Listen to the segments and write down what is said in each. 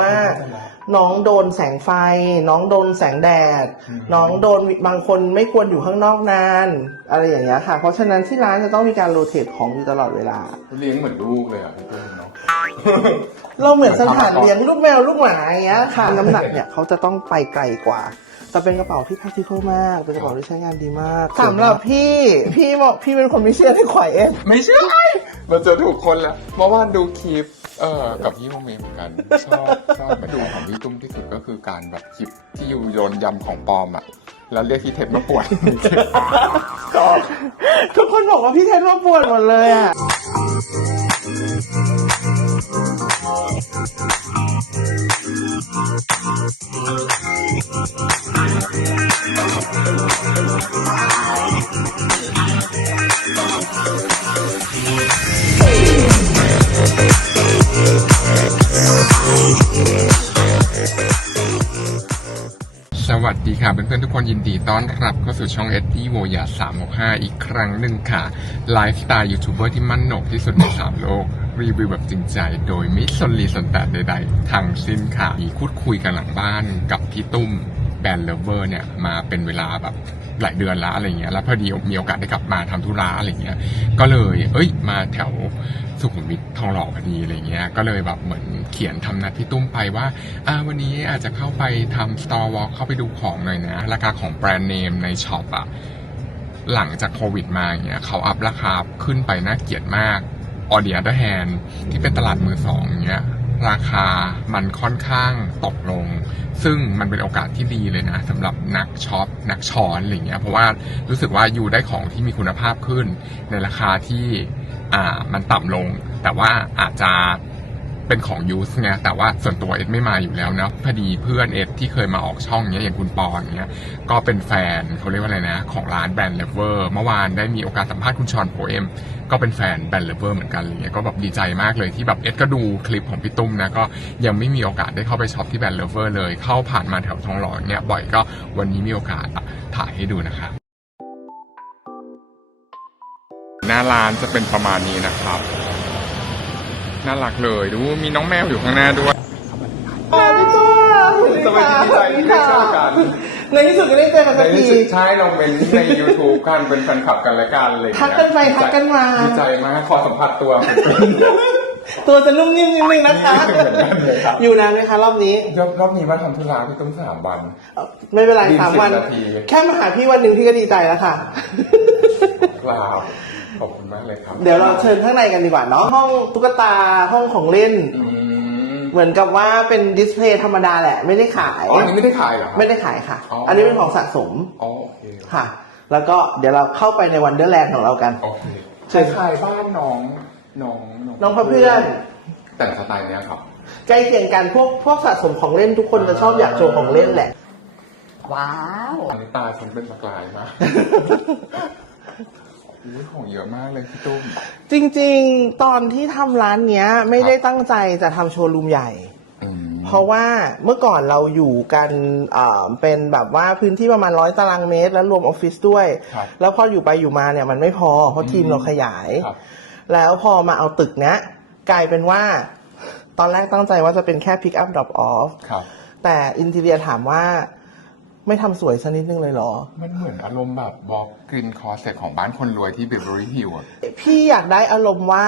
ว่าน้องโดนแสงไฟ น้องโดนแสงแดด น้องโดนบางคนไม่ควรอยู่ข้างนอกนาน อะไรอย่างเงี้ยค่ะ เพราะฉะนั้นที่ร้านจะต้องมีการโรเตทของอยู่ตลอดเวลา เลี้ยงเหมือนลูกเลยอะพี่ตุ้มเนาะ เราเหมือนสถานเลี้ยงลูกแมวลูกหมาอย่างเงี้ยค่ะ น้ำหนักเนี่ยเขาจะต้องไปไกลกว่าแต่เป็นกระเป๋าที่ practical มาก เป็นกระเป๋าที่ใช้งานดีมากสำหรับพี่พี่บอกพี่เป็นคนไม่เชื่อในควายเอ็นไม่ใช่เราเจอถูกคนแล้วเมื่อวานดูคลิป เอ่อกับพี่โมเมเหมือนกัน ชอบชอบมาดูของพี่ตุ้มที่สุดก็คือการแบบคลิปที่อยู่โยนยำของปลอมอะ แล้วเรียกพี่เท็ดมาปวดทุกคนบอกว่าพี่เทนว่าปวดหมดเลยอะ อนๆทุกคนยินดีต้อนรับเข้าสู่ช่องเอ็ดดี้โวยา365อีกครั้งหนึ่งค่ะ ไลฟ์สไตล์ยูทูบเบอร์ที่มั่นหนกที่สุดใน3โลก รีวิวแบบจริงใจ โดยไม่สนลีสนแต่ใดๆทั้งสิ้นค่ะ มีพูดคุยกันหลังบ้านกับพี่ตุ้มแบนเลเวอร์เนี่ย มาเป็นเวลาแบบหลายเดือนแล้วอะไรเงี้ยแล้วพอดีมีโอกาสได้กลับมาทำธุระอะไรเงี้ยก็เลย เอ้ย มาแถว สุขุมวิททองหล่อพอดีอะไรเงี้ย ก็เลยแบบเหมือนเขียนทำนัดพี่ตุ้มไปว่าอ่าวันนี้อาจจะเข้าไปทำ store walk เข้าไปดูของหน่อยนะ ราคาของแบรนด์เนมในช็อปอะหลังจากโควิดมาเงี้ยเขาอัพราคาขึ้นไปน่าเกลียดมาก on the other hand ที่เป็นตลาดมือสองเงี้ยราคามันค่อนข้างตกลง ซึ่งมันเป็นโอกาสที่ดีเลยนะสำหรับนักช็อปนักช้อนอะไรเงี้ยเพราะว่ารู้สึกว่าอยู่ได้ของที่มีคุณภาพขึ้น ในราคาที่ อ่ามันต่ำลง แต่ว่าอาจจะเป็นของยูสไงแต่ว่าส่วนตัวเอ็ดไม่มาอยู่แล้วนะพอดีเพื่อนเอ็ดที่เคยมาออกช่องเนี้ยอย่างคุณปออย่างเงี้ยก็เป็นแฟนเขาเรียกว่าอะไรนะ ของร้านแบรนด์เลเวอร์เมื่อวานได้มีโอกาสสัมภาษณ์คุณชอนโพเอ็มก็เป็นแฟนแบรนด์เลเวอร์เหมือนกันอะไรเงี้ยก็แบบดีใจมากเลยที่แบบเอ็ดก็ดูคลิปของพี่ตุ้มนะก็ยังไม่มีโอกาสได้เข้าไปช็อปที่แบรนด์เลเวอร์เลยเข้าผ่านมาแถวทองหล่อเนี้ยบ่อยก็วันนี้มีโอกาสถ่ายให้ดูนะครับ หน้าร้านจะเป็นประมาณนี้นะครับ น่ารักเลยดูมีน้องแมวอยู่ข้างหน้าด้วยมาพี่ตัวสวัสดีใจที่ได้เจอกันในที่สุดก็ได้เจอกันในสักที ที่สุดใช่เราเป็นใน YouTube กันเป็นแฟนคลับกันและกันเลยทักกันไปทักกันมา ดีใจมากขอสัมผัสตัว ตัวจะนุ่มนิ่มนิดนึงนะคะ เหมือนกันเลยครับ อยู่นานไหมคะ รอบนี้รอบรอบนี้มาทำธุระพี่ตุ้มสามวันไม่เป็นไรยี่สิบสามวัน นาที แค่มาหาพี่วันหนึ่งพี่ก็ดีใจแล้วค่ะ กราบ ขอบคุณมากเลยครับ เดี๋ยวเราเชิญข้างในกันดีกว่าเนาะห้องตุ๊กตาห้องของเล่น อืมเหมือนกับว่าเป็นดิสเพลย์ธรรมดาแหละไม่ได้ขาย อ๋ออันนี้ไม่ได้ขายเหรอครับ ไม่ได้ขายค่ะ อ๋ออั อันนี้เป็นของสะสมอ๋อโอเคค่ะ แล้วก็เดี๋ยวเราเข้าไปในวันเดอร์แลนด์ของเรากัน โอเคเชิใช่ญขายบ้านน้องน้องน้องเพื่อนแต่งสไตล์เนี้ยครับ ใกล้เคียงกันพวกพวกสะสมของเล่นทุกคนจะชอบอยากโชว์ของเล่นแหละ ว้าว อันนี้ตาฉันเป็นสกลายมาก อุ้ยของเยอะมากเลยพี่ตุ้ม จริงๆ ตอนที่ทำร้านเนี้ย ไม่ได้ตั้งใจจะทำโชว์รูมใหญ่ อืม เพราะว่าเมื่อก่อนเราอยู่กันอ่าเป็นแบบว่าพื้นที่ประมาณร้อยตารางเมตร แล้วรวมออฟฟิศด้วย ครับแล้วพออยู่ไปอยู่มาเนี่ยมันไม่พอเพราะทีมเราขยาย ครับ แล้วพอมาเอาตึกเนี้ยกลายเป็นว่า ตอนแรกตั้งใจว่าจะเป็นแค่ pick up drop off ครับ แต่อินทีเรียถามว่า ไม่ทำสวยสักนิดนึงเลยเหรอ มันเหมือนอารมณ์แบบบอกกรีนคอร์เซ็ตของบ้านคนรวยที่เบเวอรี่ฮิลอะพี่อยากได้อารมณ์ว่า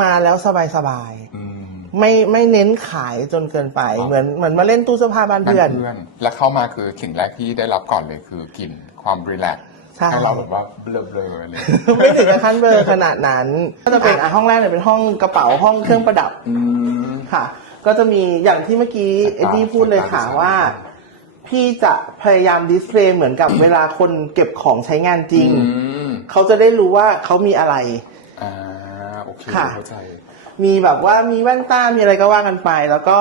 มาแล้วสบายๆอืมไม่ไม่เน้นขายจนเกินไปครับเหมือนเหมือนมาเล่นตู้เสื้อผ้าบ้านนั่นเพื่อนเพื่อน แล้วเข้ามาคือสิ่งแรกที่ได้รับก่อนเลยคือกลิ่นความรีแลกซ์ใช่ ให้เราแบบว่าเบลอๆเลยไม่ถึงกับขั้นเบอร์ขนาดนั้น ก็จะเป็นอะห้องแรกเนี่ยเป็นห้องกระเป๋าห้องเครื่องประดับ อืม ค่ะก็จะมีอย่างที่เมื่อกี้เอ็ดดี้พูดเลยค่ะว่า พี่จะพยายามดิสเพลย์เหมือนกับเวลาคนเก็บของใช้งานจริง อืมเขาจะได้รู้ว่าเขามีอะไร อ่าโอเคค่ะ เข้าใจ มีแบบว่ามีแว่นตา มีอะไรก็ว่ากันไป แล้วก็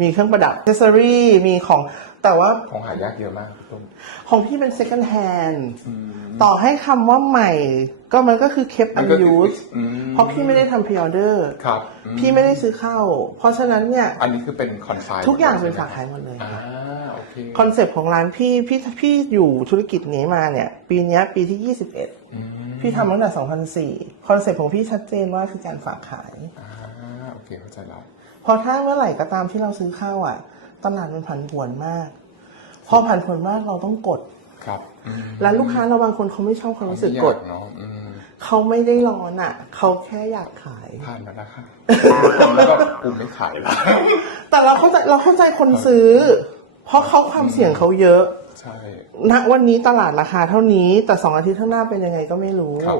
มีเครื่องประดับเ c เซอรี่มีของ แต่ว่าของหายากเยอะมากพี่ตุ้มของพี่เป็น second hand อืม ต่อให้คำว่าใหม่ ก็มันก็คือ kept มันก็คือ unused อืมเพราะพี่ไม่ได้ทำ pre order ครับอืพี่ไม่ได้ซื้อเข้า เพราะฉะนั้นเนี่ย อันนี้คือเป็นคอนไซน์ทุกอย่างเป็นฝากขายหมดเลยอ่าโอเคคอนเซปต์ของร้านพี่พี่พี่อยู่ธุรกิจนี้มาเนี่ย ปีเนี้ยปีที่ 21อืมพี่ทำตั้งแต่2004 คอนเซปต์ของพี่ชัดเจนว่าคือการฝากขายอ่าโอเคเข้าใจแล้วพอถ้าเมื่อไหร่ก็ตามที่เราซื้อข้าวอะ ตลาดมันผันผวนมาก พอผันผวนมากเราต้องกด ครับอืมแล้วลูกค้าเราบางคนเขาไม่ชอบความรู้สึกกดเนาะอืมเขาไม่ได้ร้อนอะ เขาแค่อยากขายผ่านมาแล้วค่ะแล้วก็กูไม่ขายละแต่เราเข้าใจเราเข้าใจคนซื้อ เพราะเขาความเสี่ยงเขาเยอะใช่ณวันนี้ตลาดราคาเท่านี้แต่สองอาทิตย์ข้างหน้าเป็นยังไงก็ไม่รู้ครับ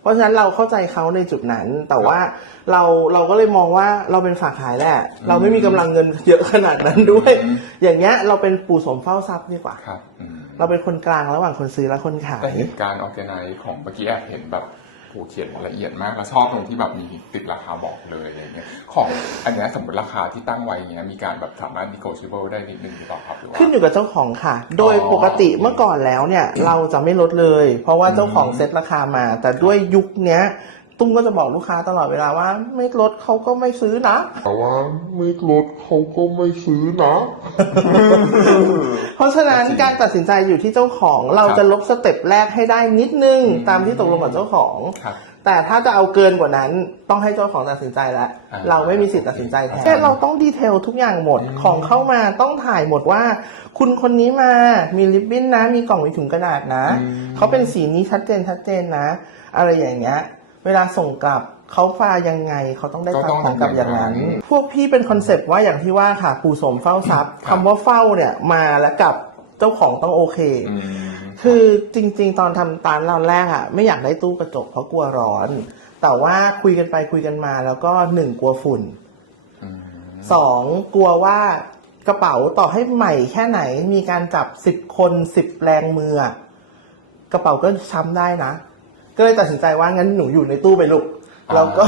เพราะฉะนั้นเราเข้าใจเขาในจุดนั้น แต่ว่าเราเราก็เลยมองว่าเราเป็นฝากขายแหละ เราไม่มีกำลังเงินเยอะขนาดนั้นด้วยอืมอย่างเงี้ยเราเป็นปู่สมเฝ้าทรัพย์ดีกว่าครับอืม เราเป็นคนกลางระหว่างคนซื้อและคนขาย แต่เหตุการณ์ออแกไนของเมื่อกี้แอบเห็นแบบโหเขียนละเอียดมากแล้วชอบตรงที่แบบมีติดราคาบอกเลยอะไรเงี้ยของอันเนี้ยสมมติราคาที่ตั้งไว้เงี้ยมีการแบบสามารถ negotiable ได้นิดนึงหรือเปล่าครับหรือว่า ขึ้นอยู่กับเจ้าของค่ะ โดยปกติเมื่อก่อนแล้วเนี่ยเราจะไม่ลดเลย เพราะว่าเจ้าของเซ็ตราคามา แต่ด้วยยุคเนี้ย ตุ้มก็จะบอกลูกค้าตลอดเวลาว่า ไม่ลดเขาก็ไม่ซื้อนะ แต่ว่าไม่ลดเขาก็ไม่ซื้อนะ เพราะฉะนั้นการตัดสินใจอยู่ที่เจ้าของเราจะลบสเต็ปแรกให้ได้นิดนึง ตามที่ตกลงกับเจ้าของ ครับแต่ถ้าจะเอาเกินกว่านั้นต้องให้เจ้าของตัดสินใจแล้ว อ่า เราไม่มีสิทธิ์ตัดสินใจแทนเราต้องดีเทลทุกอย่างหมดของเข้ามาต้องถ่ายหมดว่า คุณคนนี้มามีลิปบิ้นนะ มีกล่องมีถุงกระดาษนะ เขาเป็นสีนี้ชัดเจนชัดเจนนะ อะไรอย่างเงี้ย เวลาส่งกลับเขาฟายังไงเขาต้องได้ก็ตามต้องของกลับอย่างนั้น อย่างนั้นพวกพี่เป็นคอนเซปต์ว่าอย่างที่ว่าค่ะปู่สมเฝ้าทรัพย์ครับคำว่าเฝ้าเนี่ยมาแล้วกลับเจ้าของต้องโอเค อืม คือจริงๆ ตอนทำตานเราแรกอะไม่อยากได้ตู้กระจกเพราะกลัวร้อน แต่ว่าคุยกันไปคุยกันมา แล้วก็หนึ่งกลัวฝุ่นอืมสองกลัวว่ากระเป๋าต่อให้ใหม่แค่ไหนมีการจับสิบคนสิบแรงมืออะกระเป๋าก็ช้ำได้นะ ก็เลยตัดสินใจว่างั้นหนูอยู่ในตู้ไปลูก แล้วก็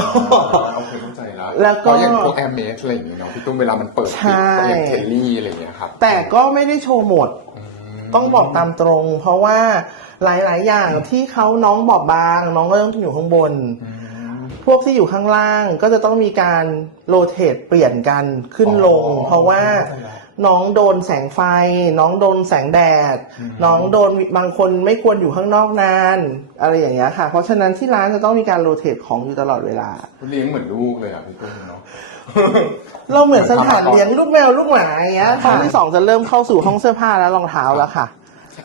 อ่าโอเคเข้าใจแล้วแล้วก็เพราะอย่างพวกแอร์เมสอะไรอย่างเงี้ยเนาะพี่ตุ้มเวลามันเปิดใช่ ปิดอย่างเทลลี่อะไรอย่างเงี้ยครับแต่ก็ไม่ได้โชว์หมดอืมต้องบอกตามตรง เพราะว่าหลาย ๆ อย่างที่เขาน้องบอบบาง น้องก็ต้องอยู่ข้างบนอืมพวกที่อยู่ข้างล่างก็จะต้องมีการโรเตทเปลี่ยนกันขึ้นลง อ๋อเพราะว่าเข้าใจแล้ว น้องโดนแสงไฟ น้องโดนแสงแดดอืมน้องโดนบางคนไม่ควรอยู่ข้างนอกนาน อะไรอย่างเงี้ยค่ะ เพราะฉะนั้นที่ร้านจะต้องมีการโรเตทของอยู่ตลอดเวลาเลี้ยงเหมือนลูกเลยอะพี่ตุ้มเนาะเราเหมือนสถานเลี้ยงลูกแมวลูกหมาอย่างเงี้ยครั้งที่สองจะเริ่มเข้าสู่ห้องเสื้อผ้าและรองเท้าแล้วค่ะ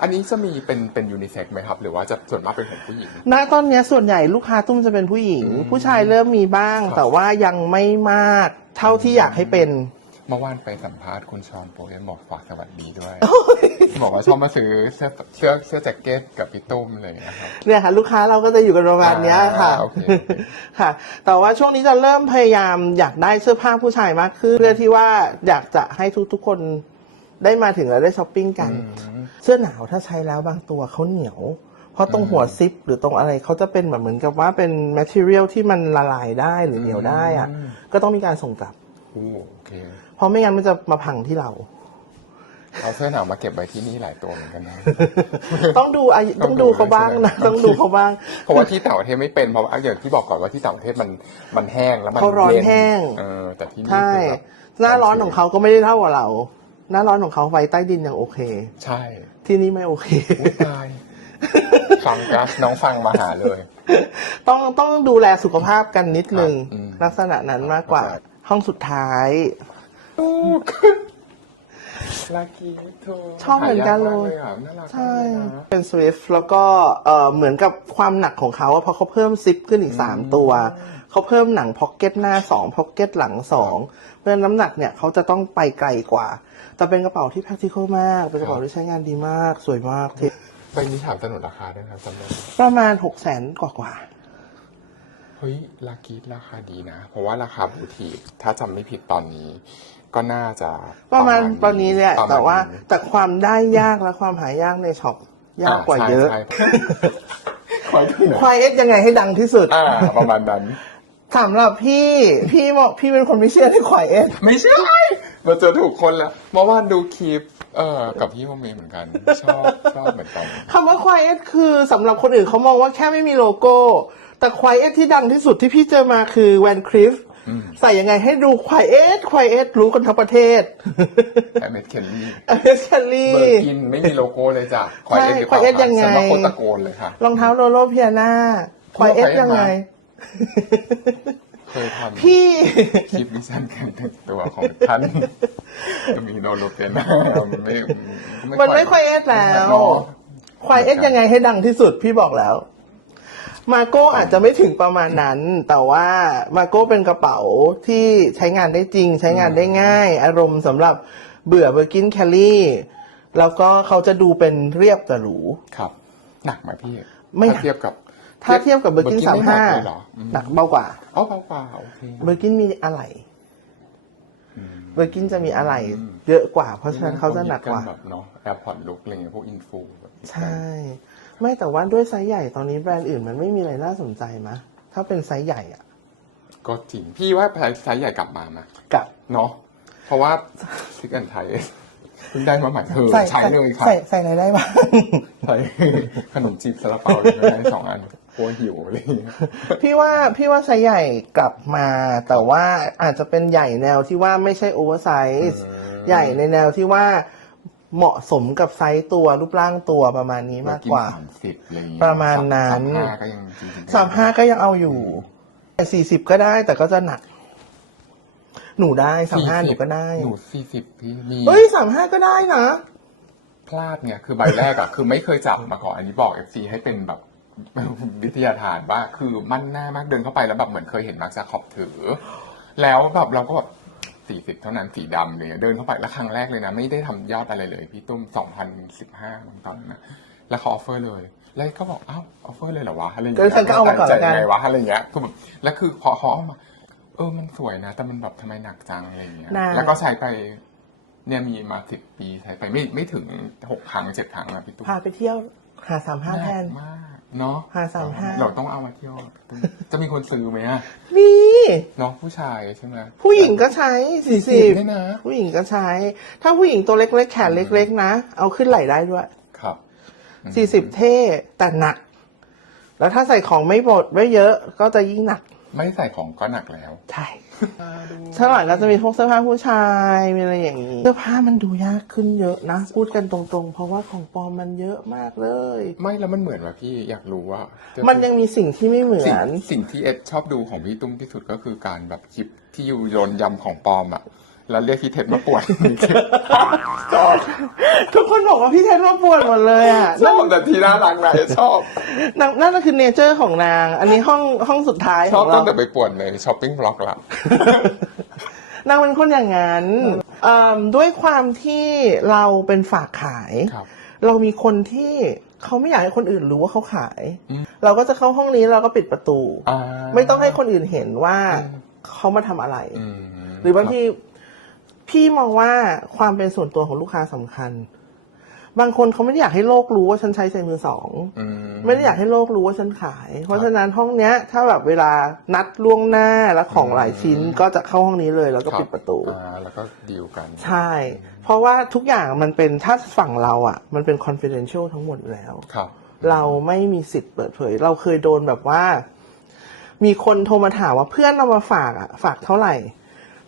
อันนี้จะมีเป็นเป็นยูนิเซ็กไหมครับ หรือว่าจะส่วนมากเป็นของผู้หญิง ณ ตอนเนี้ยส่วนใหญ่ลูกค้าตุ้มจะเป็นผู้หญิงอืมผู้ชายเริ่มมีบ้างครับแต่ว่ายังไม่มากเท่าที่อยากให้เป็นเมื่อวานไปสัมภาษณ์คุณชอนโปรเอมบอกฝากสวัสดีด้วย บอกว่าชอบมาซื้อเสื้อเสื้อเสื้อแจ็คเก็ตกับพี่ตุ้มเลยนะครับ เนี่ยค่ะ ลูกค้าเราก็จะอยู่กันประมาณเนี้ยค่ะ อ่าโอเค ค่ะ แต่ว่าช่วงนี้จะเริ่มพยายามอยากได้เสื้อผ้าผู้ชายมากขึ้นเพื่อที่ว่าอยากจะให้ทุกๆคนได้มาถึงแล้วได้ช้อปปิ้งกัน อืม เสื้อหนาวถ้าใช้แล้วบางตัวเขาเหนียว เพราะตรงหัวซิป หรือตรงอะไรเขาจะเป็นแบบเหมือนกับว่าเป็นแมทเทียลที่มันละลายได้หรือเหนียวได้อะอืม ก็ต้องมีการส่งกลับ โอ้โอเค เพราะไม่งั้นมันจะมาพังที่เรา เอาเสื้อหนาวมาเก็บไว้ที่นี่หลายตัวเหมือนกันนะ ต้องดูอายุต้องดูเขาบ้างนะต้ต้อองงดูดูเขาบ้างเพราะว่าที่ต่างประเทศไม่เป็นเพราะว่าอย่างที่บอกก่อนว่าที่ต่างประเทศมันมันแห้งแล้วมันเขาร้อนย็แห้ง เออแต่ที่นี่ใช่ คือแบบหน้าร้อนของเขาก็ไม่ได้เท่ากับเรา หน้าร้อนของเขาไว้ใต้ดินยังโอเค ใช่ที่นี่ไม่โอเค อุ๊ยตายฟังกัสน้องฟังมาหาเลย ต้องต้องดูแลสุขภาพกันนิดนึง ครับอืมลักษณะนั้นมากกว่าครับห้องสุดท้าย ลูกลากีเธอชอบเหมือนกันเลย หายากมากเลยอะน่ารักใช่มากเลยนะเป็น Swift แล้วก็เอ่อเหมือนกับความหนักของเขาอะเพราะเขาเพิ่มซิปขึ้นอีก 3 ตัว เขาเพิ่มหนังพ็อกเก็ตหน้า 2 พ็อกเก็ตหลัง 2 เพราะฉะนั้นน้ำหนักเนี่ยเขาจะต้องไปไกลกว่า แต่เป็นกระเป๋าที่ practical มาก เป็นกระเป๋าที่ใช้งานดีมาก สวยมากเท่ไปนี้ถามสนุนราคาด้วยนะครับจำได้ไหมประมาณ6 0 0 0 0 0 กว่ากว่า เฮ้ยลากีราคาดีนะ เพราะว่าราคาบูทีกถ้าจำไม่ผิดตอนนี้ ก็น่าจะประมาณตอนนี้เนี่ยประมณแต่ว่านี้แต่ความได้ยากและความหายากในช็อปยากกว่าเยอะใช่ใช่ควายที่ไหนควายเอ็ดยังไงให้ดังที่สุดอ่าประมาณนั้นสำหรับพี่พี่บอกพี่เป็นคนไม่เชื่อในควายเอ็ดไม่ใช่เราเจอถูกคนแล้วเมื่อวานดูคลิปเออกับพี่โมเมเหมือนกัน ชอบชอบเหมือนกันคำว่าควายเอ็ดคือสำหรับคนอื่นเขามองว่าแค่ไม่มีโลโก้ แต่ควายเอ็ดที่ดังที่สุดที่พี่เจอมาคือแวนคริฟอืม ใส่ยังไงให้ดูควายเอ็ดควายเอ็ดรู้กันทั้งประเทศแอมเมดเคนลี่เอสแคลลี่เบอร์กินไม่มีโลโก้เลยจ้ะควายเอ็ดหรือเปล่าควายเอ็ดคะยังไงฉันว่าโคตรตะโกนเลยค่ะ รองเท้าโลโลเพียนาควายเอ็ดยังไงเคยทำพี่คลิปมิชชั่นการแต่งตัวของท่านจะมีโนโลเปนมันไม่มันไม่ค่อยเอสแล้วเนอะควายเอสยังไงให้ดังที่สุดพี่บอกแล้ว มาโก้อาจจะไม่ถึงประมาณนั้น แต่ว่ามาโก้เป็นกระเป๋าที่ใช้งานได้จริง ใช้งานได้ง่าย อารมณ์สำหรับเบื่อเบอร์กินแคลรี่ แล้วก็เขาจะดูเป็นเรียบแต่หรู ครับ หนักไหมพี่ไม่หนัถ้าก เทียบกับถ้าเทียบกับเบอร์กิน Birkin สามห้าไม่นักเลยเหรออืมหนักเบากว่า อ๋อเปล่าๆโอเค เบอร์กินมีอะไร อืม เบอร์กินจะมีอะไรอืม เยอะกว่า เพราะฉะนั้นเขาจะหนักกว่า แบบเนาะแอร์พอร์ตลุกอะไรเงี้ยพวกอินฟูแบบใช่ ไม่แต่ว่าด้วยไซส์ใหญ่ตอนนี้แบรนด์อื่นมันไม่มีอะไรน่าสนใจมะ ถ้าเป็นไซส์ใหญ่อะก็จริง พี่ว่าไซส์ใหญ่กลับมาไหมกับเนาะเพราะว่าซิกแอนไทยเพิ่งได้มาใหม่เออใส่ใช้เลยค่ะใส่ใส่อะไรได้บ้างใช่ขนมจีบซาลาเปาเลยก็ได้สองอันกลัวหิวอะไรอย่างเงี้ยพี่ว่าพี่ว่าไซส์ใหญ่กลับมา แต่ว่าอาจจะเป็นใหญ่แนวที่ว่าไม่ใช่โอเวอร์ไซส์อืมใหญ่ในแนวที่ว่า เหมาะสมกับไซส์ตัวรูปร่างตัวประมาณนี้มากกว่า สามสิบอะไรอย่างเงี้ยประมาณนั้น สามห้าก็ยังจริงๆสามห้าก็ยังเอาอยู่สี่สิบก็ได้แต่ก็จะหนัก หนูได้สามห้าหนูก็ได้หนูสี่สิบพี่มีเฮ้ยสามห้าก็ได้นะพลาดเนี่ยคือใบแรกอะคือไม่เคยจับมาก่อนอันนี้บอกเอฟซีให้เป็นแบบ วิทยาทานว่าคือมั่นหน้ามากเดินเข้าไปแล้วแบบเหมือนเคยเห็นมาร์คจาขอบถือ แล้วแบบเราก็แบบ สี่สิบเท่านั้นสีดำเลยเดินเข้าไปแล้วครั้งแรกเลยนะ ไม่ได้ทำยอดอะไรเลย พี่ตุ้มสองพันสิบห้าตอนนั้นนะแล้วเขาออฟเฟอร์เลย แล้วก็บอกอ้าวออฟเฟอร์เลยเหรอวะอะไรอย่างก็เงี้ยฉันก็เอามาก่อนใจละกันยังไงวะอะไรอย่างเงี้ยคือแบบแล้วคือพอเขาเอามาเออมันสวยนะ แต่มันแบบทำไมหนักจังอะไรอย่างเงี้ยนานแล้วก็ใช้ไปเนี่ยมีมาสิบปีใช้ไปไม่ไม่ถึงหกครั้งเจ็ดครั้งนะพี่ตุ้มพาไปเที่ยวหาสามห้าแทนมาก เนาะห้าสามห้าเราต้องเอามาเที่ยวตุ้มจะมีคนซื้อไหมอะมีเนาะผู้ชายใช่ไหมผู้หญิงก็ใช้สี่สิบนี่นะผู้หญิงก็ใช้ ถ้าผู้หญิงตัวเล็กๆแขนเล็กๆนะ เอาขึ้นไหล่ได้ด้วย ครับสี่สิบเท่แต่หนัก แล้วถ้าใส่ของไม่หมดไม่เยอะก็จะยิ่งหนัก ไม่ใส่ของก็หนักแล้ว ใช่ถ้าหลังก็จะมีพวกเสื้อผ้าผู้ชายมีอะไรอย่างนี้เสื้อผ้ามันดูยากขึ้นเยอะนะ พูดกันตรงๆ เพราะว่าของปลอมมันเยอะมากเลย ไม่แล้วมันเหมือนว่าพี่อยากรู้ว่าจะมันยังมีสิ่งที่ไม่เหมืสิ่งอน สิ่งที่เอ็ดชอบดูของพี่ตุ้มที่สุดก็คือการแบบคลิปที่อยู่โยนยำของปลอมอะ แล้วเรียกพี่เท็ดมาปวดชอบทุกคนบอกว่าพี่เทนมาปวดหมดเลยอะชอบแต่ทีน่ารักนะชอบ นั่นนั่นก็คือเนเจอร์ของนาง อันนี้ห้องห้องสุดท้ายชขอบองตั้เรางแต่ไปป่วนในช้อปปิ้งบล็อกละ นางเป็นคนอย่างนั้นเอิ่มด้วยความที่เราเป็นฝากขาย ครับ เรามีคนที่เขาไม่อยากให้คนอื่นรู้ว่าเขาขาย อืม เราก็จะเข้าห้องนี้เราก็ปิดประตู อ่า ไม่ต้องให้คนอื่นเห็นว่าอืม เขามาทำอะไรอืมหรือบางที พี่มองว่าความเป็นส่วนตัวของลูกค้าสำคัญ บางคนเขาไม่ได้อยากให้โลกรู้ว่าฉันใช้ใช้มือสองอืไม่ได้อยากให้โลกรู้ว่าฉันขาย เพราะฉะนั้นห้องเนี้ย ถ้าแบบเวลานัดล่วงหน้าแล้วของหลายชิ้นก็จะเข้าห้องนี้เลยแล้วก็ครับปิดประตูอ่าแล้วก็ดีลกัน ใช่ เพราะว่าทุกอย่างมันเป็นถ้าฝั่งเราอะ มันเป็น confidential ทั้งหมดอยู่แล้วครับเราไม่มีสิทธิ์เปิดเผย เราเคยโดนแบบว่า มีคนโทรมาถามว่าเพื่อนเรามาฝากอะ ฝากเท่าไหร่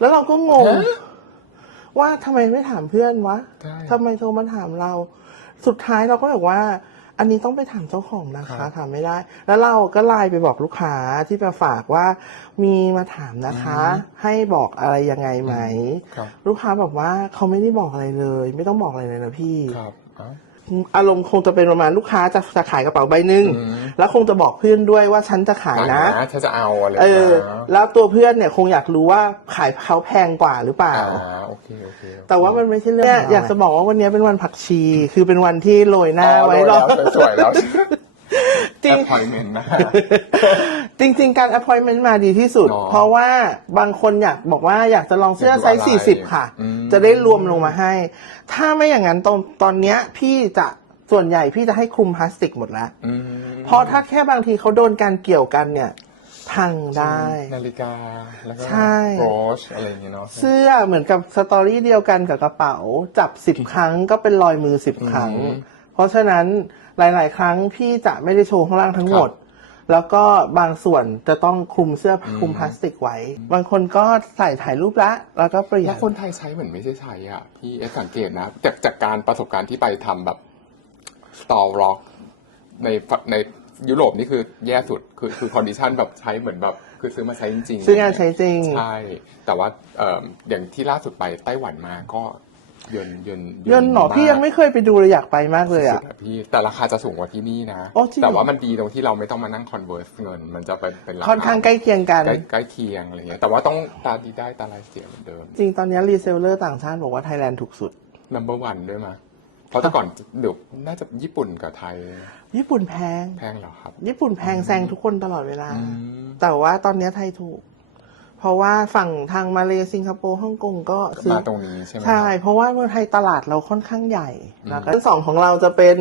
แล้วเราก็งงฮะ ว่าทำไมไม่ถามเพื่อนวะใช่ทำไมโทรมาถามเรา สุดท้ายเราก็บอกว่า อันนี้ต้องไปถามเจ้าของนะครัคะบถามไม่ได้ แล้วเราก็ไลน์ไปบอกลูกค้าที่มาฝากว่ามีมาถามนะคะให้บอกอะไรยังไงไหมครับ ลูกค้าบอกว่าเขาไม่ได้บอกอะไรเลย ไม่ต้องบอกอะไรเลยนะพี่ ครับอ้าว อารมณ์คงจะเป็นประมาณลูกค้าจะจะขายกระเป๋าใบหนึ่งอืม แล้วคงจะบอกเพื่อนด้วยว่าฉันจะขายนะถ้าจะเอาอะไรเออนะแล้วตัวเพื่อนเนี่ยคงอยากรู้ว่าขายเขาแพงกว่าหรือเปล่า อ่าโอเคโอเคโอเคแต่ว่ามันไม่ใช่เรื่องเนี่ยอยากจะบอกว่าวันนี้เป็นวันผักชี คือเป็นวันที่โรยหน้าไว้รอ โดนแล้วสวยๆแล้ว จริงแอปพอยเมนต์นะ จริง ๆ การ appointment มาดีที่สุดอ๋อเพราะว่าบางคนอยากบอกว่าอยากจะลองเสื้อไซอยากดูส์อะไรสี่สิบค่ะ อืม จะได้รวมลงมาให้ ถ้าไม่อย่างนั้นตอนตอนเนี้ยพี่จะส่วนใหญ่พี่จะให้คลุมพลาสติกหมดแล้ว อืมเพราะถ้าแค่บางทีเขาโดนการเกี่ยวกันเนี่ย พังได้ นาฬิกา แล้วก็ใช่ โรชอะไรอย่างเงี้ยเนาะเสื้อเหมือนกับสตอรี่เดียวกันกับกระเป๋า จับสิบครั้งก็เป็นรอยมือสิบครั้ง อืม เพราะฉะนั้นหลาย ๆ ครั้งพี่จะไม่ได้โชว์ข้างล่างทั้งหมด แล้วก็บางส่วนจะต้องคลุมเสื้อคลุมพลาสติกไว้ บางคนก็ใส่ถ่ายรูปละ แล้วก็เปลี่ยแล้นวคนไทยใช้เหมือนไม่ใช่ใช้อะ พี่เอสสังเกตนะจากจากการประสบการณ์ที่ไปทำแบบสตอร์ร็อกในฝในยุโรปนี่คือแย่สุดคือคือคอนดิชันแบบใช้เหมือนแบบคือซื้อมาใช้จริงๆ ซื้องานใช้จริง ใช่ แต่ว่าเอ่ออย่างที่ล่าสุดไปไต้หวันมาก็เยินเยินยนต์หนอพี่ยังไม่เคยไปดูเลยอยากไปมากเลยสุอะดๆอะพี่แต่ราคาจะสูงกว่าที่นี่นะโอ้จริงเหรอแต่ว่ามันดีตรงที่เราไม่ต้องมานั่งคอนเวิร์สเงิน มันจะเป็นเป็นราค่อนข้างใกล้เคียงกันใกล้ใกล้เคียงอะไรเงี้ยแต่ว่าต้องตาดีได้ตาลายเสียเหมือนเดิม จริงตอนนี้รีเซลเลอร์ต่างชาติบอกว่าไทยแลนด์ถูกสุด number one ด้วยมั้ยเพราะแต่ก่อนเดี๋ยวน่าจะญี่ปุ่นกับไทย ญี่ปุ่นแพงแพงเหรอครับ ญี่ปุ่นแพงแซงทุกคนตลอดเวลาอืมแต่ว่าตอนนี้ไทยถูก เพราะว่าฝั่งทางมาเลสิงคโปร์ฮ่องกงก็ซื้อมาตรงนี้ใช่ไหมใช่ครับเพราะว่าเมืองไทยตลาดเราค่อนข้างใหญ่นะคะอันสองของเราจะเป็น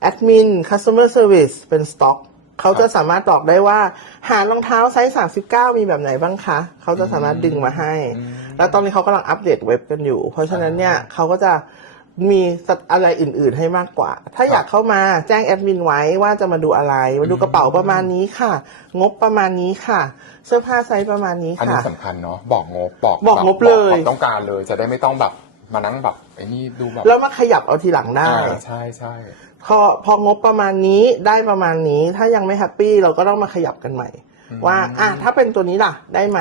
แอดมิน customer service เป็นสต็อกเขาจะสามารถบอกได้ว่า หารองเท้าไซส์ 39 มีแบบไหนบ้างคะ เขาจะสามารถดึงมาให้ แล้วตอนนี้เขากำลังอัปเดตเว็บกันอยู่ เพราะฉะนั้นเนี่ยเขาก็จะ มีอะไรอื่น ๆ ให้มากกว่า ถ้าอยากเข้ามาแจ้งแอดมินไว้ว่าจะมาดูอะไร มาดูกระเป๋าประมาณนี้ค่ะ งบประมาณนี้ค่ะ เสื้อผ้าไซส์ประมาณนี้อันนี้ค่ะ สำคัญเนาะบอกงบบอกบอกงบแบบเลย ความต้องการเลยจะได้ไม่ต้องแบบมานั่งแบบไอ้นี่ดูแบบแล้วมาขยับเอาทีหลังได้ อ่าใช่ใช่พอพองบประมาณนี้ได้ประมาณนี้ถ้ายังไม่แฮปปี้เราก็ต้องมาขยับกันใหม่ว่าอะถ้าเป็นตัวนี้ล่ะได้ไหม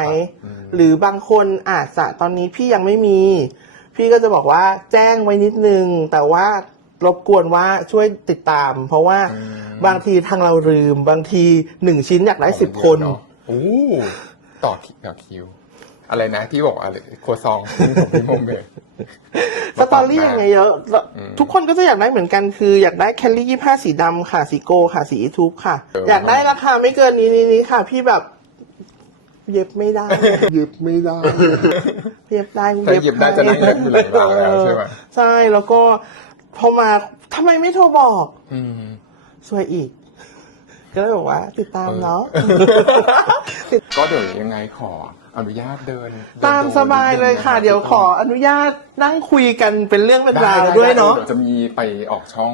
หรือบางคนอาจจะตอนนี้พี่ยังไม่มี พี่ก็จะบอกว่าแจ้งไว้นิดนึง แต่ว่ารบกวนว่าช่วยติดตาม เพราะว่าบางทีทางเราลืม บางทีหนึ่งชิ้นอยากได้สิบคนเอะโอ้ต่อคิวต่อคิว อะไรนะที่บอกอะไรโคซองของพี่โมเมสตอรี่ยังไงเยอะแล้วทุกคนก็จะอยากได้เหมือนกันคืออยากได้แคลรี่ยี่ห้าสีดำค่ะสีโกค่ะสีทูบค่ะ อยากได้ราคาไม่เกินนี้นี้นี้ค่ะ พี่แบบ เย็บไม่ได้ เย็บไม่ได้ เย็บได้กูถ้าเย็บได้จะนั่งเย็บอยู่หลังร้านแล้วใช่ไหมใช่แล้วก็พอมาทำไมไม่โทรบอกอืม ช่วยอีก ก็เลยบอกว่า ติดตามเนาะ ก็เดี๋ยวยังไงขออนุญาตเดินตามสบายเลยค่ะดินเดี๋ยวขออนุญาตนั่งคุยกันเป็นเรื่องเป็นได้ราวได้ด้วยเนาะเดี๋ยวจะมีไปออกช่อง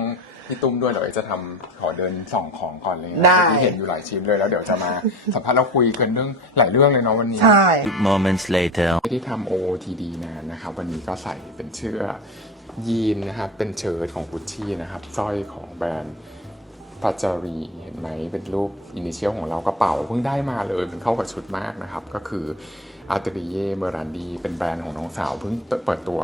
พี่ตุ้มด้วยเดี๋ยวจะทำขอเดินส่องของก่อนเลยได้ ที่เห็นอยู่หลายชิ้นเลยแล้วเดี๋ยวจะมา สัมภาษณ์เราคุยกันเรื่องหลายเรื่องเลยเนาะวันนี้ ใช่ moments later. ไม่ได้ทำ OOTD นานนะครับ วันนี้ก็ใส่เป็นเสื้อยีนนะครับ เป็นเชิ้ตของกุชชี่นะครับสร้อยของแบรนด์พัจารีเห็นไหมเป็นรูปอินิเชียลของเรากระเป๋าเพิ่งได้มาเลยมันเข้ากับชุดมากนะครับ ก็คือ อาร์เตริเย่เมอรันดีเป็นแบรนด์ของน้องสาวเพิ่งเปิดตัว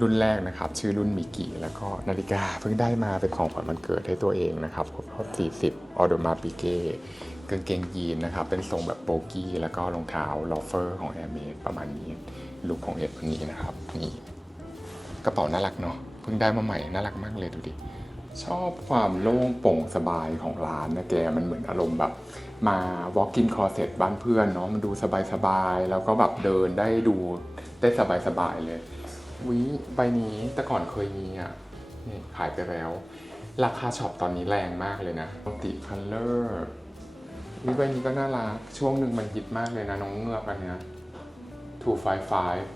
รุ่นแรกนะครับ ชื่อรุ่นมิกิแล้วก็นาฬิกาเพิ่งได้มาเป็นของขวัญวันเกิดให้ตัวเองนะครับครบรอบ 40 ออโดมาปิเก้กางเกงยีนนะครับ เป็นทรงแบบโบกี้แล้วก็รองเท้าลอฟเฟอร์ของแอร์เมดประมาณนี้ลุคของเอ็ดคนนี้นะครับนี่กระเป๋าน่ารักเนาะเพิ่งได้มาใหม่น่ารักมากเลยดูดิ ชอบความโล่งโปร่งสบายของร้านนะแกมันเหมือนอารมณ์แบบมา walk in closet บ้านเพื่อนเนาะมันดูสบายๆ แล้วก็แบบเดินได้ดูได้สบายๆ เลยวิใบนี้แต่ก่อนเคยมีอะนี่ขายไปแล้ว ราคาช็อปตอนนี้แรงมากเลยนะปกติคัลเลอร์วิใบนี้ก็น่ารัก ช่วงหนึ่งมันฮิตมากเลยนะ น้องเงือกอันเนี้ย two five five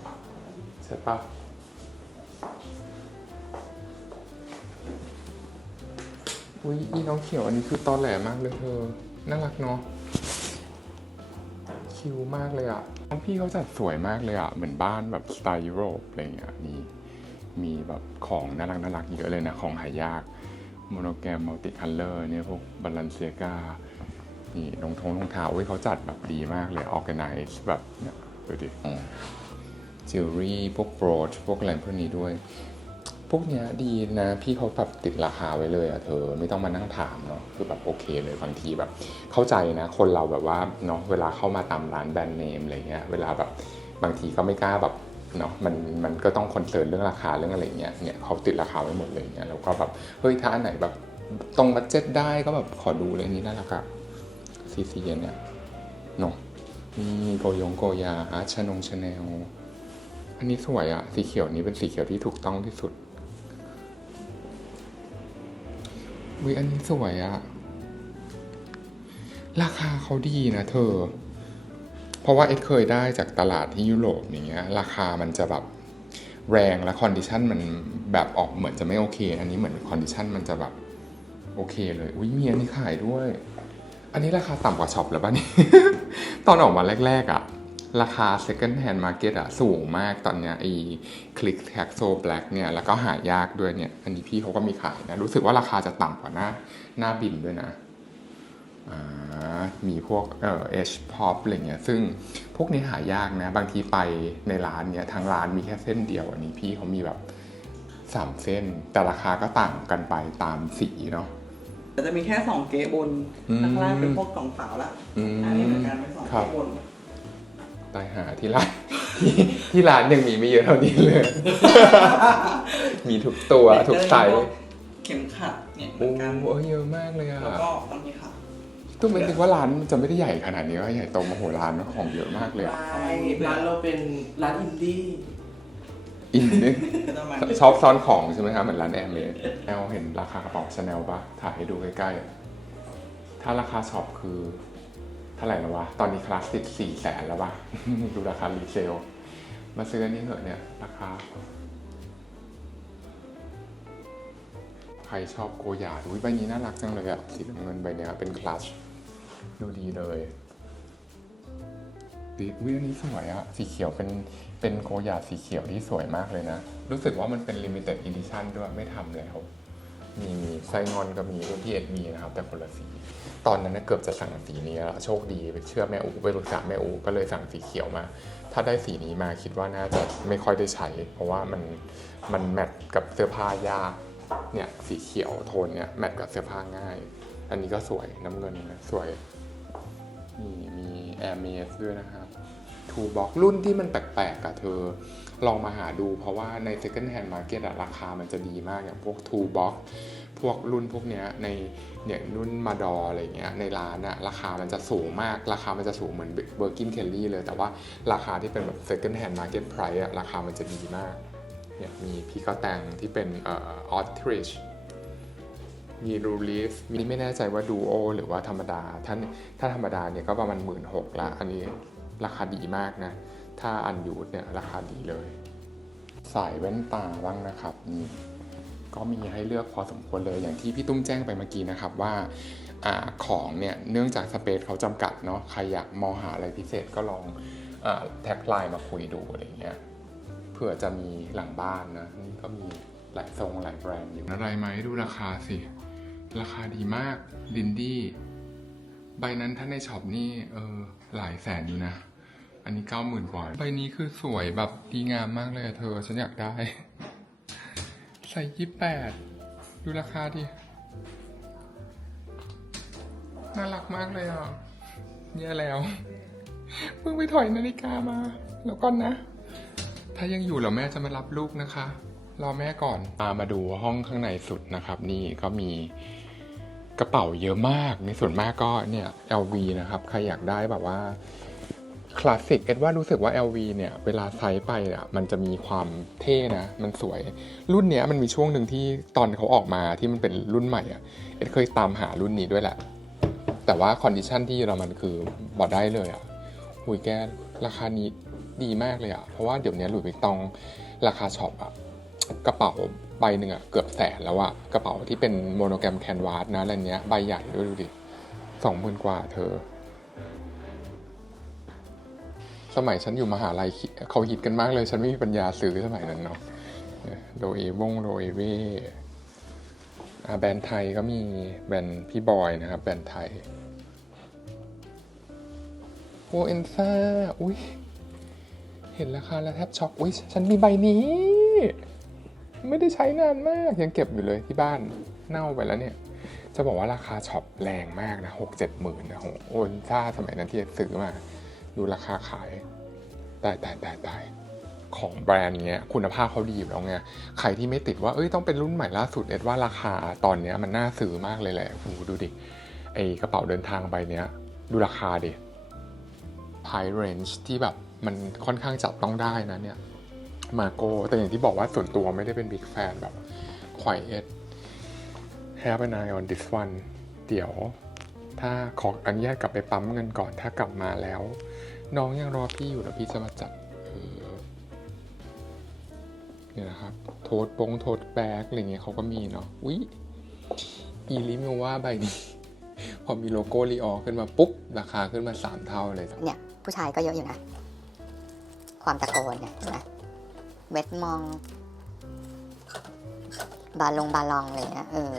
ใช่ปะ อุ้ยอีน้องเขียวอันนี้คือตอนแหลมากเลยเธอ น่ารักเนาะ คิวมากเลยอะ่ะน้องพี่เขาจัดสวยมากเลยอะ่ะเหมือนบ้านแบบสไตล์ยุโรปอะไรเงี้ยมีมีแบบของน่ารักน่ารักเยอะเลยนะ ของหายาก โมโนแกรมมัลติคัลเลอร์เนี่ยพวกบาลานเซียกานี่รองทงรองเท้าอุ้ยเขาจัดแบบดีมากเลยออแกไนซ์แบบเนี่ยดูดิจิวเวลรี่พวกโบรชพวกอะไรพวกนี้ด้วย พวกเนี้ยดีนะ พี่เขาแบบติดราคาไว้เลยอะเธอไม่ต้องมานั่งถามเนาะคือแบบโอเคเลยบางทีแบบ เข้าใจนะ คนเราแบบว่าเนาะเวลาเข้ามาตามร้านแบรนด์เนมอะไรเงี้ยเวลาแบบบางทีก็ไม่กล้าแบบเนาะมันมันก็ต้องคอนเซิร์นเรื่องราคาเรื่องอะไรเงี้ยเนี่ยเขาติดราคาไว้หมดเลยเงี้ยแล้วก็แบบเฮ้ยถ้าอันไหนแบบตรงบัดเจ็ตได้ก็แบบขอดูเลยอันนี้น่ารักอะซีซีเนี่ยเนาะนี่โกยงโกยาอาชานงชาแนลอันนี้สวยอะสีเขียวนี้เป็นสีเขียวที่ถูกต้องที่สุด วิอันนี้สวยอะราคาเขาดีนะเธอ เพราะว่าเอ็ดเคยได้จากตลาดที่ยุโรปอย่างเงี้ย ราคามันจะแบบแรงและคอนดิชันมันแบบออกเหมือนจะไม่โอเค อันนี้เหมือนคอนดิชันมันจะแบบโอเคเลย อุ้ยมีอันนี้ขายด้วย อันนี้ราคาต่ำกว่าช็อปแล้วป่ะนี่ ตอนออกมาแรก ๆอะ ราคา second hand market อะสูงมากตอนเนี้ยไอ้ click tag so black เนี่ยแล้วก็หายากด้วยเนี่ย อันนี้พี่เขาก็มีขายนะ รู้สึกว่าราคาจะต่ำกว่าหน้าหน้าบินด้วยนะอ่ามีพวกเอ่อ H pop อะไรเงี้ยซึ่งพวกนี้หายากนะ บางทีไปในร้านเนี้ยทางร้านมีแค่เส้นเดียว อันนี้พี่เขามีแบบสามเส้น แต่ราคาก็ต่างกันไปตามสีเนาะแต่จะมีแค่สองเก๊บนอืมข้างล่างเป็นพวกกล่องเปล่าละอืมอันนี้เหมือนกันเป็นสองครัเก๊บบน ตายหาที่ร้านที่ที่ร้านยังมีไม่เยอะเท่านี้เลย มีทุกตัวทุกไซส์เข็มขัดเนี่ยเหมืโอ้อนกันโหเยอะมากเลยอะแล้วก็ตรงนี้ค่ะ ตุ้มเป็นนึกว่าร้านมันจะไม่ได้ใหญ่ขนาดนี้ว่าใหญ่โตมโหฬารนะของเยอะมากเลยอะใช่ร้านเราเป็นร้านอินดี้อินนี่ก็ต้องมาชอบซ่อนของใช่ไหมครับเหมือนร้านแอร์เมสแอลเห็นราคากระเป๋าชาแนลปะถ่ายให้ดูใกล้ๆถ้าราคาช็อปคือเท่าไหร่แล้ววะ ตอนนี้คลาสติกสี่แสนแล้วปะดูราคารีเซล มาซื้ออันนี้เถอะเนี่ย ราคา ใครชอบโกหยาดอุ้ยใบนี้น่ารักจังเลยอะสีน้ำเงินใบเนี้ยเป็นคลัชดูดีเลยดีอุ้ยอันนี้สวยอะสีเขียวเป็นเป็นโกหยาดสีเขียวที่สวยมากเลยนะ รู้สึกว่ามันเป็น limited edition ด้วยไม่ทำแล้ว มีมีไซงอนก็มีรุ่นที่เอ็ดมีนะครับ แต่คนละสีตอนนั้นเกือบจะสั่งสีนี้แล้วโชคดีไปเชื่อแม่อูไปปรึกษาแม่อูก็เลยสั่งสีเขียวมา ถ้าได้สีนี้มาคิดว่าน่าจะไม่ค่อยได้ใช้ เพราะว่ามันมันแมทกับเสื้อผ้ายากเนี่ยสีเขียวโทนเนี่ยแมทกับเสื้อผ้าง่าย อันนี้ก็สวยน้ำเงินนะสวยนี่มีแอร์เมสด้วยนะครับทูบ็อกรุ่นที่มันแปลกๆอะเธอ ลองมาหาดูเพราะว่าใน second hand market ราคามันจะดีมากอย่างพวก two box พวกรุ่นพวกเนี้ยในเนี่ยรุ่นมาดออะไรเงี้ยในร้านอะราคามันจะสูงมาก ราคามันจะสูงเหมือนเบอร์กินเคลลี่เลย แต่ว่าราคาที่เป็นแบบ second hand market price อะราคามันจะดีมากเนี่ยมีพีกาแตงที่เป็นเอ่อออสทริชมีรูลิฟมีไม่แน่ใจว่าดูโอหรือว่าธรรมดาถ้าถ้าธรรมดาเนี่ยก็ประมาณหมื่นหกละอันนี้ราคาดีมากนะ ถ้าอันยูดเนี่ยราคาดีเลย สายแว่นตาบ้างนะครับนี่ก็มีให้เลือกพอสมควรเลยอย่างที่พี่ตุ้มแจ้งไปเมื่อกี้นะครับว่าอของเนี่ยเนื่องจากสเปซเขาจำกัดเนาะใครอยากมองหาอะไรพิเศษก็ลองอแท็กไลน์มาคุยดูอะไรเงี้ยเผื่อจะมีหลังบ้านนะนี่ก็มีหลายทรงหลายแบรนด์อยู่อะไรไหมดูราคาสิ ราคาดีมากดินดี้ใบนั้นถ้าในช็อปนี่เออหลายแสนอยู่นะ อันนี้เก้าหมื่นกว่าใบนี้คือสวยแบบดีงามมากเลยอะเธอ ฉันอยากได้ ใส่ยี่แปดดูราคาดิ น่ารักมากเลยอะเนี่ยแล้ว เพิ่งไปถอยนาฬิกามา แล้วก่อนนะ ถ้ายังอยู่แล้วแม่จะมารับลูกนะคะ รอแม่ก่อน มามาดูห้องข้างในสุดนะครับ นี่ก็มีกระเป๋าเยอะมาก ในส่วนมากก็เนี่ย LV นะครับ ใครอยากได้แบบว่า คลาสสิกเอ็ดว่ารู้สึกว่า LV เนี่ยเวลาไซส์ไปอะมันจะมีความเท่นะ มันสวย รุ่นเนี้ยมันมีช่วงหนึ่งที่ตอนเขาออกมาที่มันเป็นรุ่นใหม่อะเอ็ดเคยตามหารุ่นนี้ด้วยแหละ แต่ว่าคอนดิชันที่เยอรมันคือบอดได้เลยอะหุยแกราคานี้ดีมากเลยอะ เพราะว่าเดี๋ยวนี้หลุยส์วิกตองราคาช็อปอะกระเป๋าใบหนึ่งอะเกือบแสนแล้วอะกระเป๋าที่เป็นโมโนแกรมแคนวาสนะอะไรเนี้ยใบใหญ่ด้วยดูดิสองหมื่นกว่าเธอ สมัยฉันอยู่มหาลัยเขาฮิตกันมากเลย ฉันไม่มีปัญญาซื้อสมัยนั้นเนาะโดเอวงโดเอเวแบรนด์ไทยก็มีแบรนด์พี่บอยนะครับ แบรนด์ไทยโอเอนซ่าอุ้ยเห็นราคาแล้วแทบช็อกอุ้ยฉันมีใบนี้ ไม่ได้ใช้นานมาก ยังเก็บอยู่เลยที่บ้านเน่าไปแล้วเนี่ย จะบอกว่าราคาช็อปแรงมากนะหกเจ็ดหมื่นนะโหโอนซ่าสมัยนั้นที่ซื้อมา ดูราคาขายตายตายตายตายของแบรนด์เงี้ยคุณภาพเขาดีอยู่แล้วไงใครที่ไม่ติดว่าเอ้ยต้องเป็นรุ่นใหม่ล่าสุดเอ็ดว่าราคาตอนเนี้ยมันน่าซื้อมากเลยแหละโอ้ดูดิไอกระเป๋าเดินทางใบเนี้ย ดูราคาดิ High range ที่แบบมันค่อนข้างจับต้องได้นะเนี่ยมาโกแต่อย่างที่บอกว่าส่วนตัวไม่ได้เป็นบิ๊กแฟนแบบ quiet have an eye on this one เดี๋ยว ถ้าขออนุญาตกลับไปปั๊มเงินก่อนถ้ากลับมาแล้ว น้องยังรอพี่อยู่แล้วพี่จะมาจัดเออเนี่ยนะครับ โทษปงโทษแบกอะไรเงี้ยเขาก็มีเนาะวิอีลิมิว่าใบนี้ พอมีโลโก้ลีออขึ้นมาปุ๊บ ราคาขึ้นมาสามเท่าเลยเนี่ย ผู้ชายก็เยอะอยู่นะ ความตะโกนเนี่ยนะเวทมอง บาลงบาลองอะไรเงี้ยเออ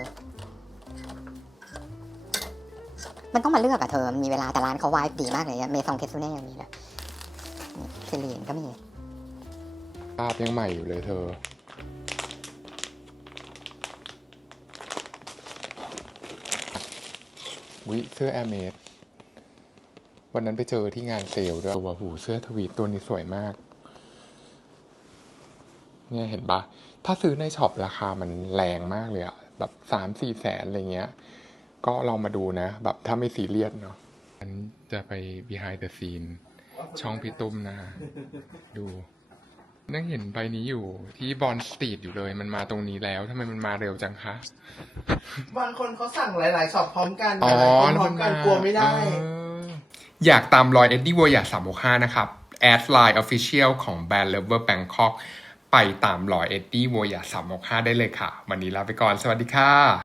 มันต้องมาเลือกอะเธอ มีเวลาแต่ร้านเขาวายดีมากเลยอะเมซองเคซูเน่ยังมีเลยซิลีนก็มี ภาพยังใหม่อยู่เลยเธอ วิเสื้อแอร์เมดวันนั้นไปเจอที่งานเซลล์ด้วยตัวหูเสื้อทวีตตัวนี้สวยมาก เนี่ยเห็นปะถ้าซื้อในช็อปราคามันแรงมากเลยอะแบบสามสี่แสนอะไรเงี้ย ก็ลองมาดูนะ แบบถ้าไม่ซีเรียสเนาะฉันจะไป behind the scene ช่องพี่ตุ้มนะดูนั่งเห็นใบนี้อยู่ที่บอลสตรีทอยู่เลย มันมาตรงนี้แล้วทำไมมันมาเร็วจังคะบางคนเขาสั่งหลายๆช็อปพร้อมกันอ๋อหลายคนพร้อมกันกลัวไม่ได้เอออยากตามรอยเอ็ดดี้วอยาสามห้านะครับแอดไลน์ออฟฟิเชียลของแบรนด์เลเวอร์แบงคอกไปตามรอยเอ็ดดี้วอยาสามห้าได้เลยค่ะ วันนี้ลาไปก่อน สวัสดีค่ะ